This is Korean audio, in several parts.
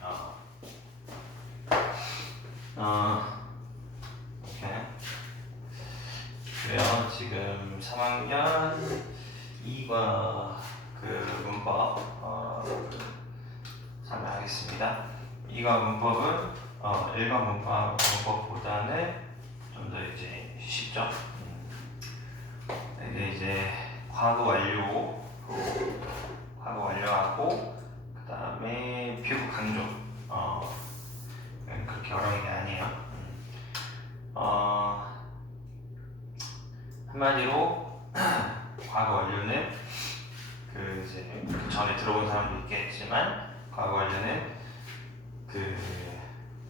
어, 어, 오케이. 그래요. 지금 3학년 2과 그 문법 어, 설명하겠습니다. 2과 문법은 어, 1과 문법, 문법보다는 좀 더 이제 쉽죠. 음. 이게 이제 과거 완료, 과거 완료하고 그 다음에 피부 강조. 어, 그렇게 어려운 게 아니에요. 음. 어, 한마디로 과거 완료는 그 이제 그 전에 들어본 사람도 있겠지만 과거 완료는 그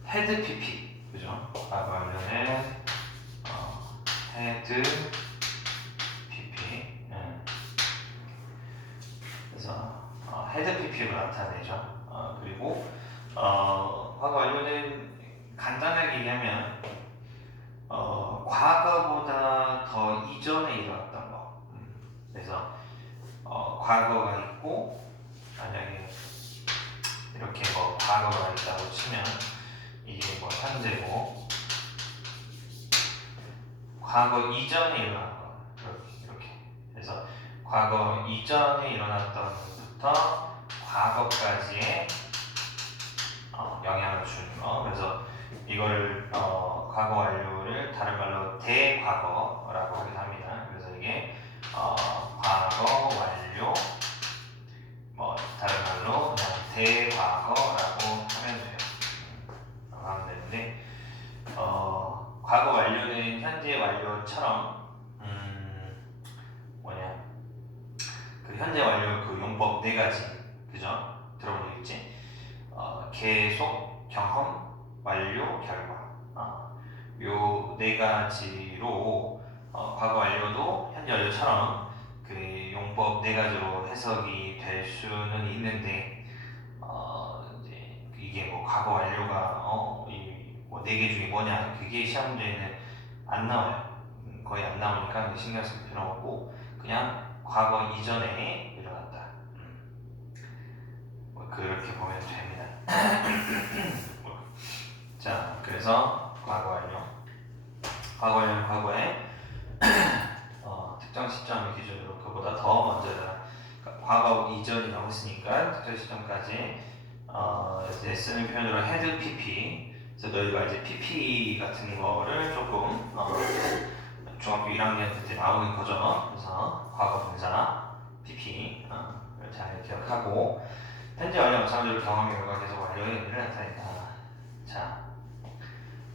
헤드 PP 그죠? 과거 완료는 어, 헤드 PP 예. 그래서 어, 헤드 PP로 나타내죠. 어, 그리고 어, 과거 완료는 간단하게 얘기하면 어, 과거보다 더 이전에 일어났던 거. 음, 그래서 어, 과거가 있고 만약에 이렇게 뭐 과거가 있다고 치면 이게 뭐 현재고 과거 이전에 일어난 거 이렇게, 이렇게. 그래서 과거 이전에 일어났던 것부터 과거까지의 어, 영향을 주는 거. 그래서 이거를 어, 과거 완료를 다른 말로 대과거라고 하기도 합니다. 그래서 이게 어, 과거 완료 뭐 다른 말로 그냥 대과거라고 하면 돼요. 음, 하면 되는데 어, 과거 완료는 현재 완료처럼 음, 뭐냐 그 현재 완료 그 용법 네 가지 그죠? 들어본 적 있지? 어, 계속 경험 완료 결과 어, 요네 가지로 어, 과거 완료도 현재 완료처럼 그 용법 네 가지로 해석이 될 수는 있는데 어, 이제 이게 뭐 과거 완료가 어, 이뭐네 개 중에 뭐냐 그게 시험 문제에는 안 나와요 음, 거의 안 나오니까 신경 쓸 필요 없고 그냥 과거 이전에 일어났다 음. 뭐 그렇게 보면 됩니다. 자, 그래서 과거 완료. 과거 완료는 과거에 어, 특정 시점을 기준으로 그보다 더 먼저다. 그러니까 과거 이전이라고 했으니까 특정 시점까지 어, 이제 쓰는 표현으로 헤드 PP. 그래서 너희가 이제 PP 같은 거를 조금 어, 중학교 1학년 때 나오는 거죠. 그래서 과거 분사 PP 어, 잘 기억하고 현재 완료 마찬가지로 경험 결과 계속 완료의 의미를 나타낸다. 자,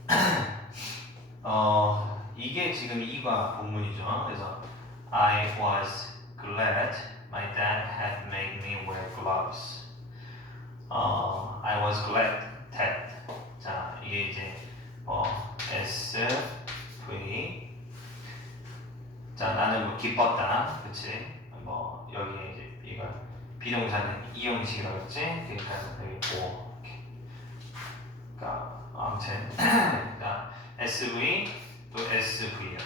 어 이게 지금 이과 본문이죠. 그래서 I was glad my dad had made me wear gloves. 어, I was glad that. 자, 이게 이제 어 S V. 자, 나는 뭐 기뻤다, 그치? 뭐 여기 이제 이거 비동사는 이형식이라고 했지? 그러니까 여기 뭐 이렇게. 그러니까 아무튼 자, SV 또 SV 이렇게.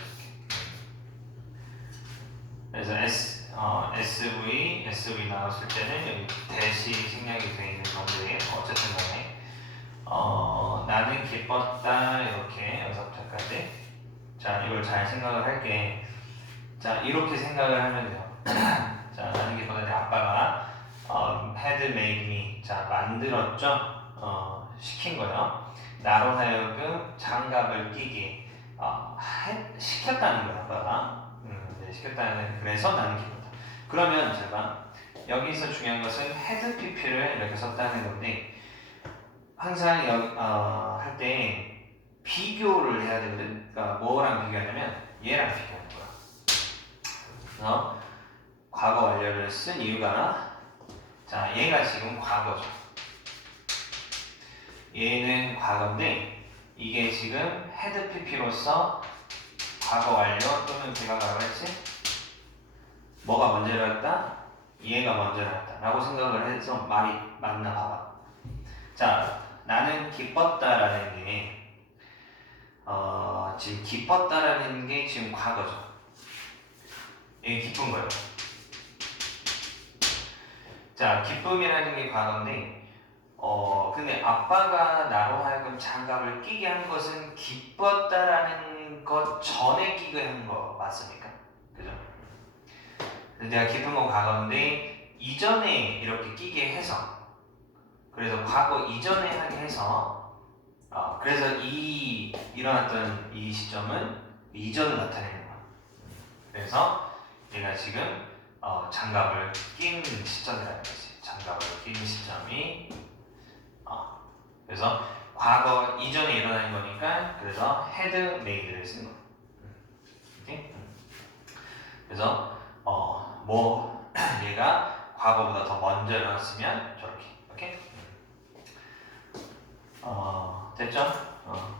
그래서 S 어, SV SV 나왔을 때는 여기 대시 생략이 되어 있는 건데 어쨌든 간에 어, 나는 기뻤다 이렇게 여섯 차까지. 자 이걸 잘 생각을 할게. 자 이렇게 생각을 하면 돼요. 자 나는 기뻤다. 내 아빠가 어, had made me. 자 만들었죠? 어, 시킨 거예요. 나로 하여금 장갑을 끼게 어, 해- 시켰다는 거야 아빠가. 음, 네, 시켰다는 그래서 나는 기뻤다 그러면 제가 여기서 중요한 것은 헤드 PP를 이렇게 썼다는 건데 항상 여, 어, 할때 비교를 해야 되거든 그러니까 뭐랑 비교하냐면 얘랑 비교하는 거야. 그래서 과거 완료를 쓴 이유가 자 얘가 지금 과거죠 얘는 과거인데 이게 지금 헤드 PP로서 과거 완료 또는 대과거라고 했지? 뭐가 먼저 일어났다? 얘가 먼저 일어났다 라고 생각을 해서 말이 맞나 봐봐 자 나는 기뻤다 라는 게 어, 지금 기뻤다 라는 게 지금 과거죠 이게 기쁜 거예요 자 기쁨이라는 게 과거인데 어, 아빠가 나로 하여금 장갑을 끼게 한 것은 기뻤다라는 것 전에 끼게 한 거 맞습니까? 그죠? 근데 내가 기쁜 건 과거인데 이전에 이렇게 끼게 해서 그래서 과거 이전에 하게 해서 어, 그래서 이 일어났던 이 시점은 이전을 나타내는 거야. 그래서 얘가 지금 어, 장갑을 낀 시점이라는 거지. 장갑을 낀 시점이 어, 그래서 과거 이전에 일어난 거니까 그래서 헤드 메이드를 쓴 거. 그래서 어, 뭐 얘가 과거보다 더 먼저 일어났으면 저렇게. 오케이? 어, 됐죠? 어,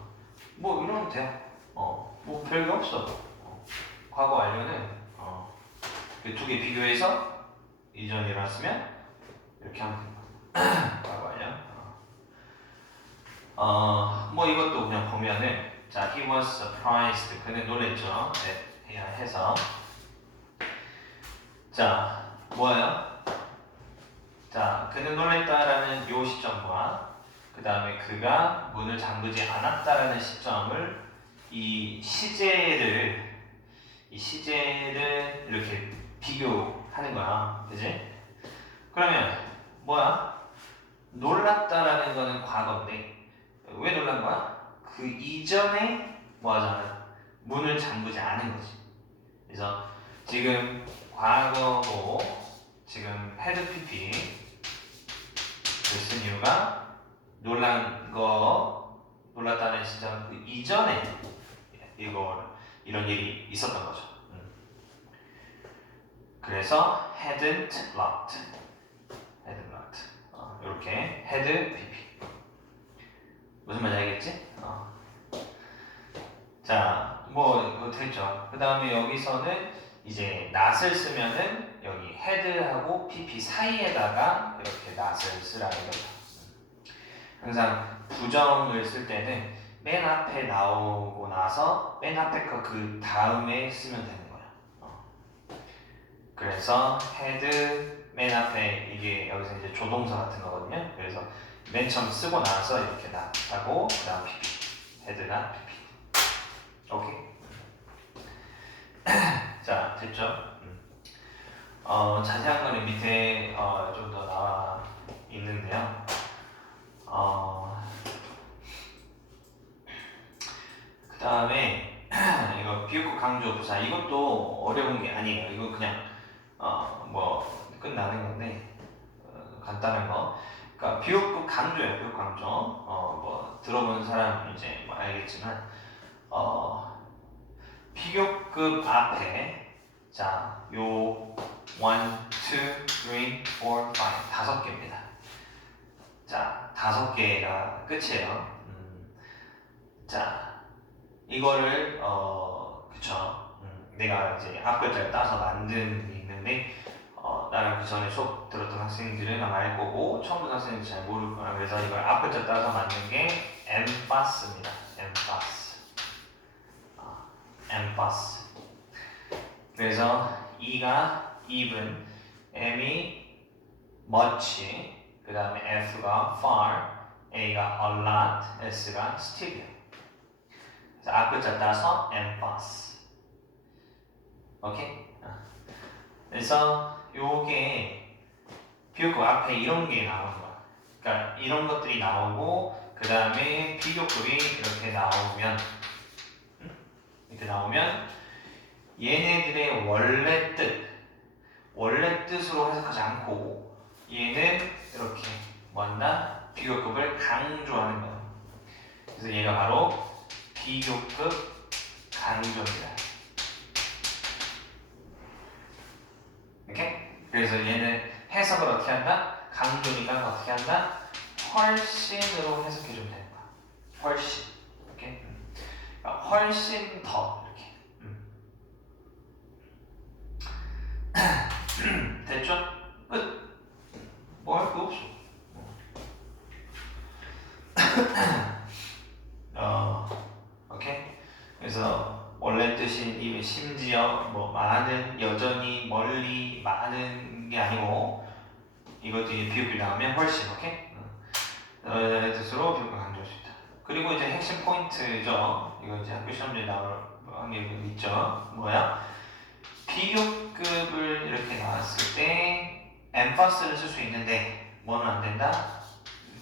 뭐 이러면 돼요. 어, 뭐 별게 없어. 어, 과거 완료는 어, 그 두 개 비교해서 이전 일어났으면 이렇게 하면 됩니다. 과거. 어, 뭐 이것도 그냥 보면은 자, he was surprised. 그는 놀랬죠. 네, 해서 자, 뭐예요? 자, 그는 놀랬다라는 요 시점과 그 다음에 그가 문을 잠그지 않았다라는 시점을 이 시제를 이 시제를 이렇게 비교하는 거야, 그지? 그러면 뭐야? 놀랐다라는 거는 과거인데 왜 놀란 거야? 그 이전에 뭐 하잖아 문을 잠그지 않은 거지. 그래서 지금 과거고 지금 헤드 PP 쓴 이유가 놀란 거 놀랐다는 시점 그 이전에 이거 이런 일이 있었던 거죠. 음. 그래서 hadn't locked, hadn't locked. 어, 이렇게 had pp. 무슨 말인지 알겠지? 어. 자, 뭐 이거 됐죠. 그 다음에 여기서는 이제 not을 쓰면은 여기 had하고 pp 사이에다가 이렇게 not을 쓰라는 거죠. 항상 부정을 쓸 때는 맨 앞에 나오고 나서 맨 앞에 거 그 다음에 쓰면 되는 거야. 어. 그래서 헤드 맨 앞에 이게 여기서 이제 조동사 같은 거거든요. 그래서 맨 처음 쓰고 나서 이렇게 나하고 그 다음 pp 헤드나 pp. 오케이. 자 됐죠? 음. 어, 자세한 거는 밑에 어, 좀 더 나와 있는데요. 어, 그 다음에 이거 비읍구 강조 부사 이것도 어려운 게 아니에요. 이거 그냥 어, 뭐 끝나는 건데 어, 간단한 거. 그러니까 비읍구 강조예요. 비읍구 강조. 어, 뭐 들어본 사람 이제 뭐 알겠지만 어, 비교급 앞에 자, 요 1, 2, 3, 4, 5 다섯 개입니다. 자, 다섯 개가 끝이에요. 음, 자, 이거를 어, 그쵸. 음, 내가 이제 앞 글자를 따서 만든 게 있는데 어, 나랑 그 전에 수업 들었던 학생들은 아마 알 거고 처음 듣는 학생들은 잘 모를 거라 그래서 이걸 앞 글자 따서 만든 게 엠파스입니다. 엠파스. 어, 엠파스. 그래서 E가 even, M이 much, 그 다음에 F가 far, A가 a lot, S가 still. 그래서 앞 글자 따서 emphas. 오케이? 어. 그래서 요게 비교급 앞에 이런 게 나오는 거야. 그러니까 이런 것들이 나오고 그 다음에 비교급이 이렇게 나오면 음? 이렇게 나오면 얘네들의 원래 뜻 원래 뜻으로 해석하지 않고 얘는 이렇게 뭔가 비교급을 강조하는 거예요. 그래서 얘가 바로 비교급 강조입니다. 이렇게? 그래서 얘는 해석을 어떻게 한다? 강조니까 어떻게 한다? 훨씬으로 해석해주면 되는 거야. 훨씬. 이렇게? 그러니까 훨씬 더 이렇게. 음. 됐죠? 끝. 뭐 할 거 없어. 어, 오케이. 그래서 원래 뜻인 이 심지어 뭐 많은 여전히 멀리 많은 게 아니고 이것도 이제 비읍이 나오면 훨씬 오케이. 어, 핵심 포인트죠. 이거 이제 학교 시험에 나올 확률이 있죠. 뭐야? 비교급을 이렇게 나왔을 때 emphase를 쓸 수 있는데 뭐는 안 된다?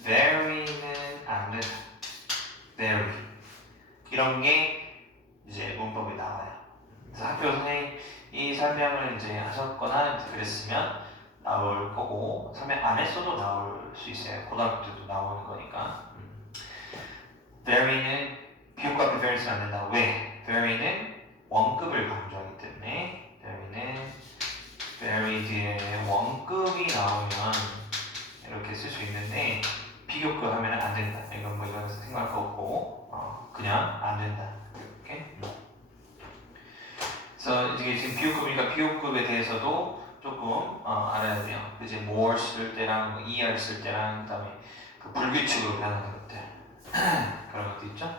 very는 안 된다. very 이런 게 이제 문법에 나와요. 그래서 학교 선생님이 설명을 이제 하셨거나 그랬으면 나올 거고 설명 안 했어도 나올 수 있어요. 고등학교 때도 나오는 거니까. 음. very는 비교과 쓰면 안 된다. 왜? very는 원급을 강조하기 때문에 very는 very 뒤에 원급이 나오면 이렇게 쓸 수 있는데 비교급 하면 안 된다. 이건 뭐 이건 생각할 거 없고 어, 그냥 안 된다. 이렇게. 음. 그래서 이게 지금 비교급이니까 비교급에 대해서도 조금 어, 알아야 돼요. 그지 more 쓸 때랑 뭐 er 쓸 때랑 그다음에 그 불규칙으로 변하는 것들 그런 것도 있죠.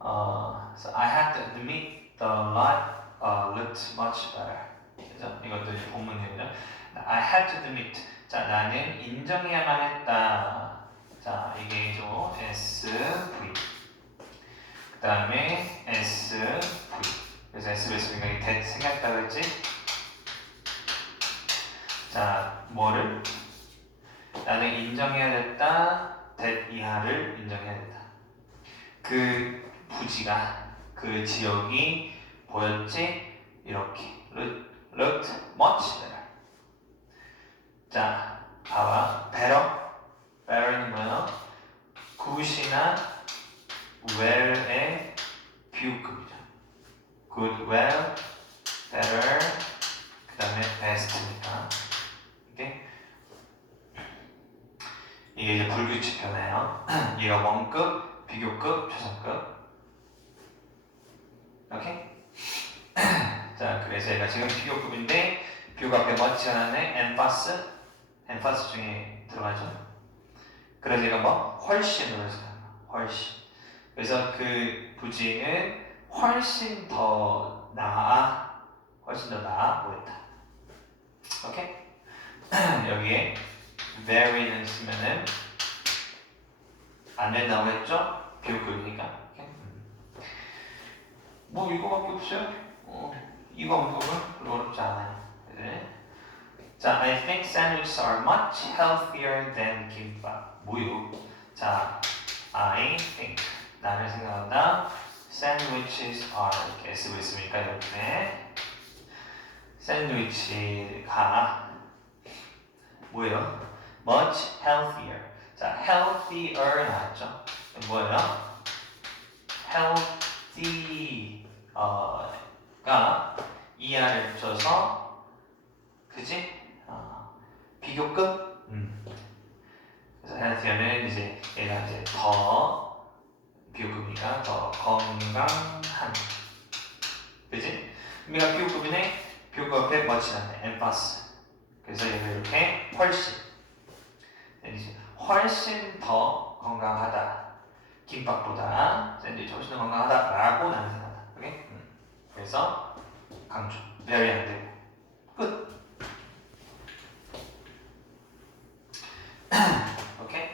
어, so I have to admit the light uh, looked much better. 그죠? 이것도 이제 본문 내용이죠. I had to admit. 자, 나는 인정해야만 했다. 자, 이게 죠 SV. 그 다음에 SV. 그래서 SV 있으니까 이 that 생겼다고 했지? 자, 뭐를? 나는 인정해야 됐다. that 이하를 인정해야 된다. 그 부지가, 그 지역이 보였지? 이렇게. look- looked much better. 자, 봐봐. better. better는 뭐야? good이나 well의 비유급이죠. Good, well, better, 그 다음에 best니까. 이게 이게 이제 불규칙 변해요. 얘가 원급, 비교급, 최상급. 오케이? 자, 그래서 얘가 지금 비교급인데 비교가 앞에 멋지가 나네. 엠파스, 엠파스 중에 들어가죠. 그래서 얘가 뭐 훨씬으로 해서 훨씬. 그래서 그 부지는 훨씬 더 나아, 훨씬 더 나아 보였다. 오케이? 여기에 very는 쓰면은 안 된다고 했죠? 비교급이니까. 오케이? 뭐 이거밖에 없어요? 어, 이거 문법은 별로 어렵지 않아요. 네. 자, I think sandwiches are much healthier than 김밥. 뭐요? 자, I think 나를 생각한다. Sandwiches are 이렇게 쓰고 있으니까 이렇게 샌드위치가 뭐예요? Much healthier. 자, healthier 나왔죠? 뭐예요? Healthy 어가 er을 붙여서 그지? 어, 비교급. 음. 그래서 healthier는 이제 얘가 이제 더 비교급이니까 더 건강한. 그지? 우리가 비교급이네. 비교급 앞에 멋지다네. 엠파스. 그래서 얘를 이렇게 훨씬. 훨씬 더 건강하다. 김밥보다 샌드위치 훨씬 더 건강하다라고 생각한다. 오케이? 음. 그래서 강조. very 안 되고. 끝. 오케이?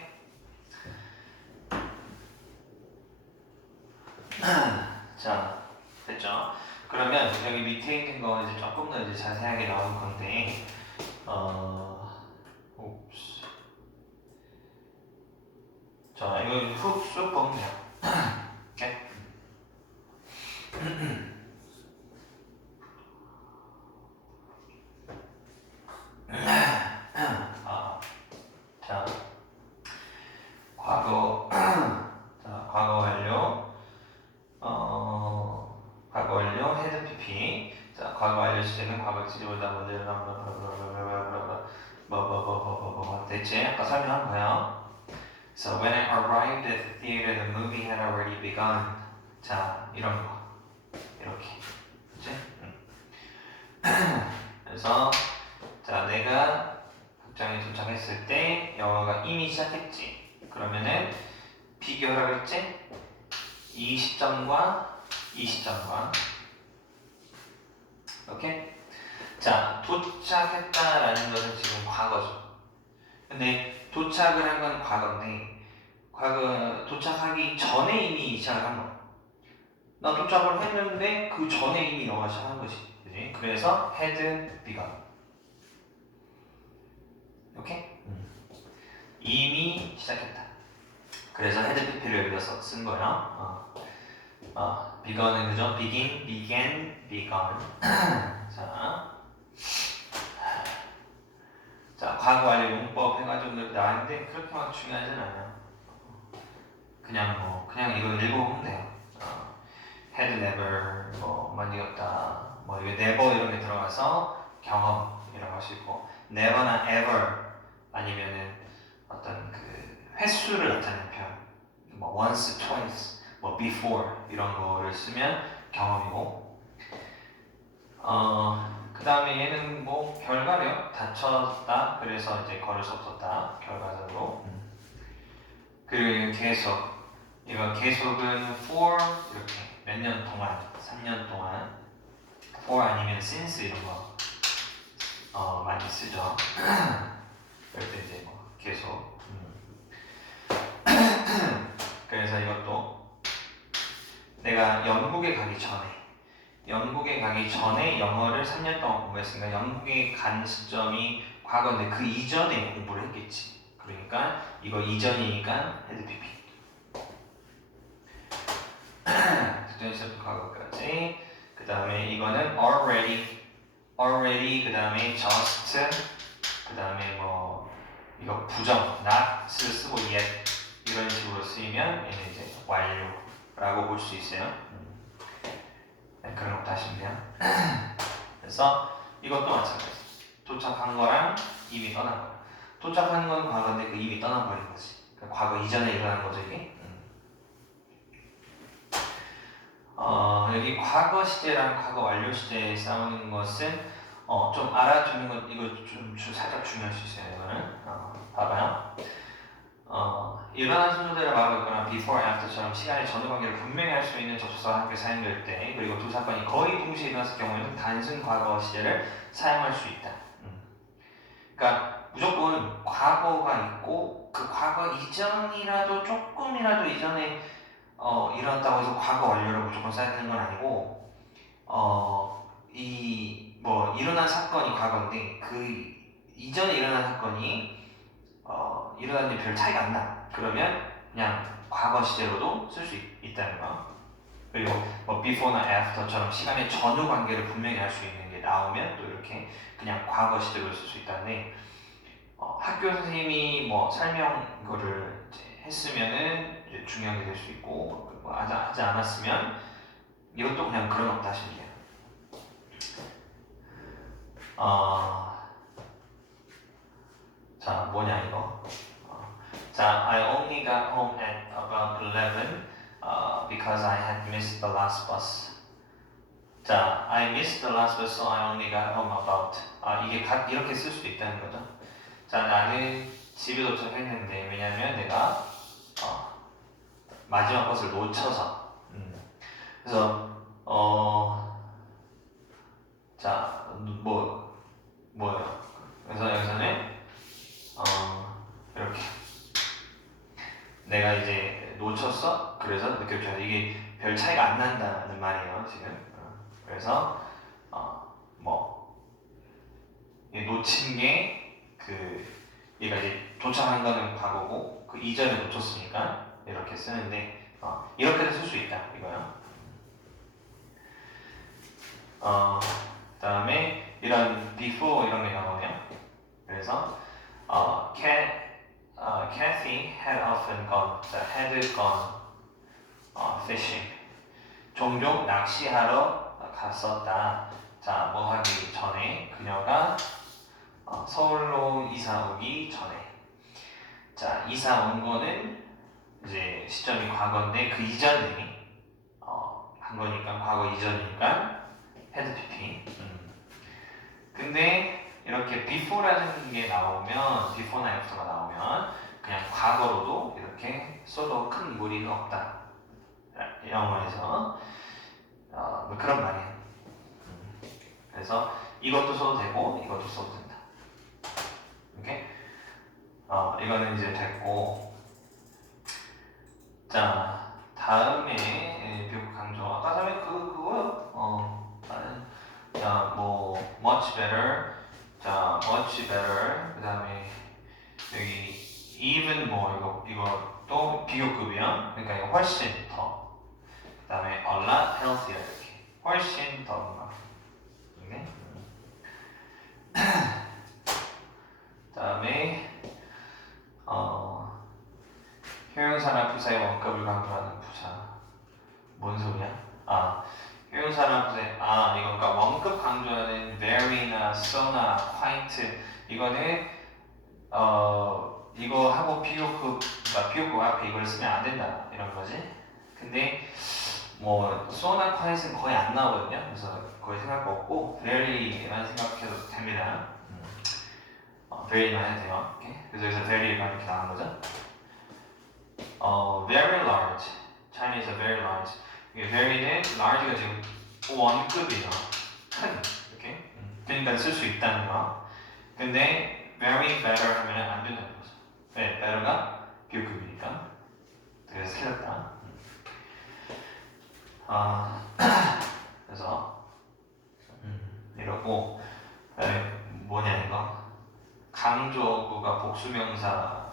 자, 됐죠? 그러면 여기 밑에 있는 거 이제 조금 더 이제 자세하게 나올 건데, 어, 옵스. 자, 이거 훅쑥 뽑네요. 오케이? 아, 자, 과거, 자, 과거 완료, 어, 과거 완료, 헤드 PP, 자, 과거 완료 시제는 과거 뒤집어다 먼저 뭐뭐뭐뭐뭐뭐 설명한 거예요. So when I arrived at the theater, the movie had already begun. 자, 이런 거, 이렇게, 그렇지? 그래서 자, 내가 극장에 도착했을 때 영화가 이미 시작했지. 그러면은 비교하라고 했지? 이 시점과 이 시점과 오케이? 자, 도착했다라는 것은 지금 과거죠. 근데 도착을 한 건 과거인데 과거 도착하기 전에 이미 시작을 한 거야. 나 도착을 했는데 그 전에 이미 영어가 시작한 거지. 그지? 그래서 had begun. 오케이? 이미 시작했다. 그래서 had pp를 여기서 쓴 거야. 어. 어, begun은 그죠? begin, began, begun. 자. 자, 과거 완료 용법 해가지고 이렇게 나왔는데 그렇게 막 중요하진 않아요. 그냥 뭐 그냥 이거 읽어보면 돼요. 어, had never 뭐 만들었다. 뭐 이게 never 이런 게 들어가서 경험이라고 할 수 있고 never나 ever 아니면은 어떤 그 횟수를 나타내는 표현. 뭐 once, twice, 뭐 before 이런 거를 쓰면 경험이고 어. 그 다음에 얘는 뭐 결과력 다쳤다. 그래서 이제 걸을 수 없었다. 결과적으로. 그리고 계속. 이거 계속은 for 이렇게 몇 년 동안 3년 동안. for 아니면 since 이런 거 어, 많이 쓰죠. 그럴 때 이제 뭐 계속. 음. 그래서 이것도 내가 영국에 가기 전에 영국에 가기 전에 영어를 3년 동안 공부했으니까 영국에 간 시점이 과거인데 그 이전에 공부를 했겠지. 그러니까 이거 이전이니까 헤드 PP. 특정 시부터 과거까지. 그 다음에 이거는 already, already. 그 다음에 just. 그 다음에 뭐 이거 부정, not을 쓰고 yet 이런 식으로 쓰이면 얘는 이제 완료라고 볼 수 있어요. 네, 것도 하시면 돼요. 그래서 이것도 마찬가지. 도착한 거랑 이미 떠난 거. 도착한 건 과거인데 그 이미 떠나버린 거지. 그러니까 과거 이전에 일어난 거죠 이게. 음. 어, 여기 과거 시제랑 과거 완료 시제에 싸우는 것은 어, 좀 알아두는 것 이거 좀, 좀 살짝 중요할 수 있어요. 이거는 어, 봐봐요. 어, 일반한 순서대로 말하고 있거나 before, after처럼 시간의 전후 관계를 분명히 할 수 있는 접속사가 함께 사용될 때 그리고 두 사건이 거의 동시에 일어났을 경우에는 단순 과거 시제를 사용할 수 있다. 음. 그러니까 무조건 과거가 있고 그 과거 이전이라도 조금이라도 이전에 어, 일어났다고 해서 과거 완료를 무조건 써야 되는 건 아니고 어, 이 뭐 일어난 사건이 과거인데 그 이전에 일어난 사건이 어, 일어난 게별 차이가 안 나. 그러면 그냥 과거 시제로도 쓸 수 있다는 거. 그리고 뭐 before나 after처럼 시간의 전후 관계를 분명히 할 수 있는 게 나오면 또 이렇게 그냥 과거 시제로 쓸 수 있다는데 어, 학교 선생님이 뭐 설명 거를 했으면은 이제 중요한 게될 수 있고 뭐 하지, 하지 않았으면 이것도 그냥 그런 없다 돼요. 어, 자 뭐냐 이거. 어, 자 I only got home at about 11 uh, because I had missed the last bus. 자, I missed the last bus, so I only got home about. 아, 이게 가, 이렇게 쓸 수도 있다는 거죠. 자, 나는 집에 도착했는데 왜냐면 내가 어, 마지막 버스를 놓쳐서. 음. 그래서 어, 자, 뭐 뭐요? 그래서 여기서는 어, 이렇게 내가 이제 놓쳤어. 그래서 도착. 이게 별 차이가 안 난다는 말이에요, 지금. 어, 그래서 어, 뭐이 놓친 게 그 얘가 이제 도착한 거는 과거고 그 이전에 놓쳤으니까 이렇게 쓰는데 어, 이렇게도 쓸 수 있다 이거요. 어, 그 다음에 이런 before 이런 게 나오네요. 그래서 어, Cat, 어, Kathy had often gone, 자, had gone 어, fishing. 종종 낚시하러 갔었다. 자, 뭐 하기 전에 그녀가 어, 서울로 이사 오기 전에. 자, 이사 온 거는 이제 시점이 과거인데 그 이전에 어, 한 거니까 과거 이전이니까 헤드 PP. 음. 근데 이렇게 before라는 게 나오면 before나 after가 나오면 그냥 과거로도 이렇게 써도 큰 무리는 없다. 영어에서 어, 뭐 그런 말이에요. 음. 그래서 이것도 써도 되고 이것도 써도 된다. 오케이? 어, 이거는 이제 됐고 자 다음에 예, 비교 강조 아까 다음에 그 그거요 어 나는 자뭐 much better 자 much better. 그 다음에 여기 even more. 이거 이거 또 비교급이야? 그러니까 이거 훨씬 더. 그 다음에 a lot healthier. 이렇게. 훨씬 더 뭔가. 이게. 그다음에 어 효용사나 부사의 원급을 강조하는 부사. 뭔 소리야? 아 효용사나 부사의 아 그러니까 원급 강조하는 very나 so나 quite 이거는 어 이거 하고 비교급 그러니까 비교급 앞에 이걸 쓰면 안 된다 이런 거지 근데 뭐 소나 콰이트는 거의 안 나오거든요. 그래서 거의 생각 없고 very만 생각해도 됩니다. 음. 어, very만 해도 돼요. 오케이? 그래서 여기서 very가 이렇게 나온 거죠. 어, very large. Chinese are very large. Very는 large가 지금 원급이죠. 큰 이렇게. 음. 그러니까 쓸 수 있다는 거. 근데 very better 하면 안 된다는 거죠. 왜? better가 비교급이니까. 그래서 틀렸다. 아 그래서 음, 이러고 그다음에 뭐냐 이거 강조구가 복수명사일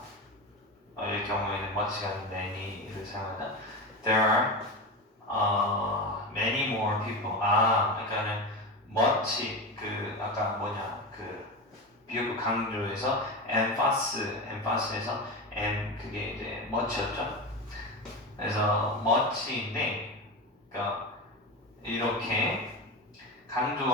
경우에는 much가 아닌 many를 사용한다. There are uh, many more people. 아 그러니까는 much 그 아까 뭐냐 그 비교급 강조에서 emphasis emphasis,에서 em 그게 이제 much였죠. 그래서 much인데 그러니까 이렇게 강조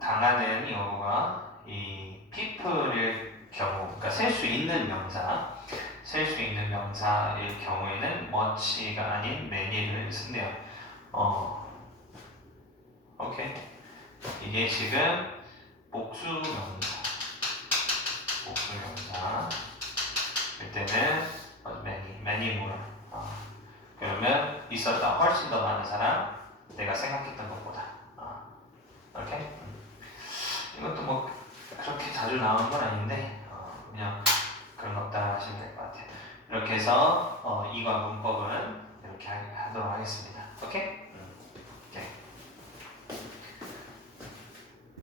당하는 경우가 이 people일 경우, 그러니까 셀 수 있는 명사, 셀 수 있는 명사일 경우에는 much가 아닌 many를 쓴대요. 어, 오케이. 이게 지금 복수 명사, 복수 명사. 일 때는 many, many more. 어. 그러면 있었다 훨씬 더 많은 사람 내가 생각했던 것보다 어. 이렇게 음. 이것도 뭐 그렇게 자주 나오는 건 아닌데 어, 그냥 그런 것다 하시면 될 것 같아요 이렇게 해서 어, 이과 문법은 이렇게 하- 하도록 하겠습니다 오케이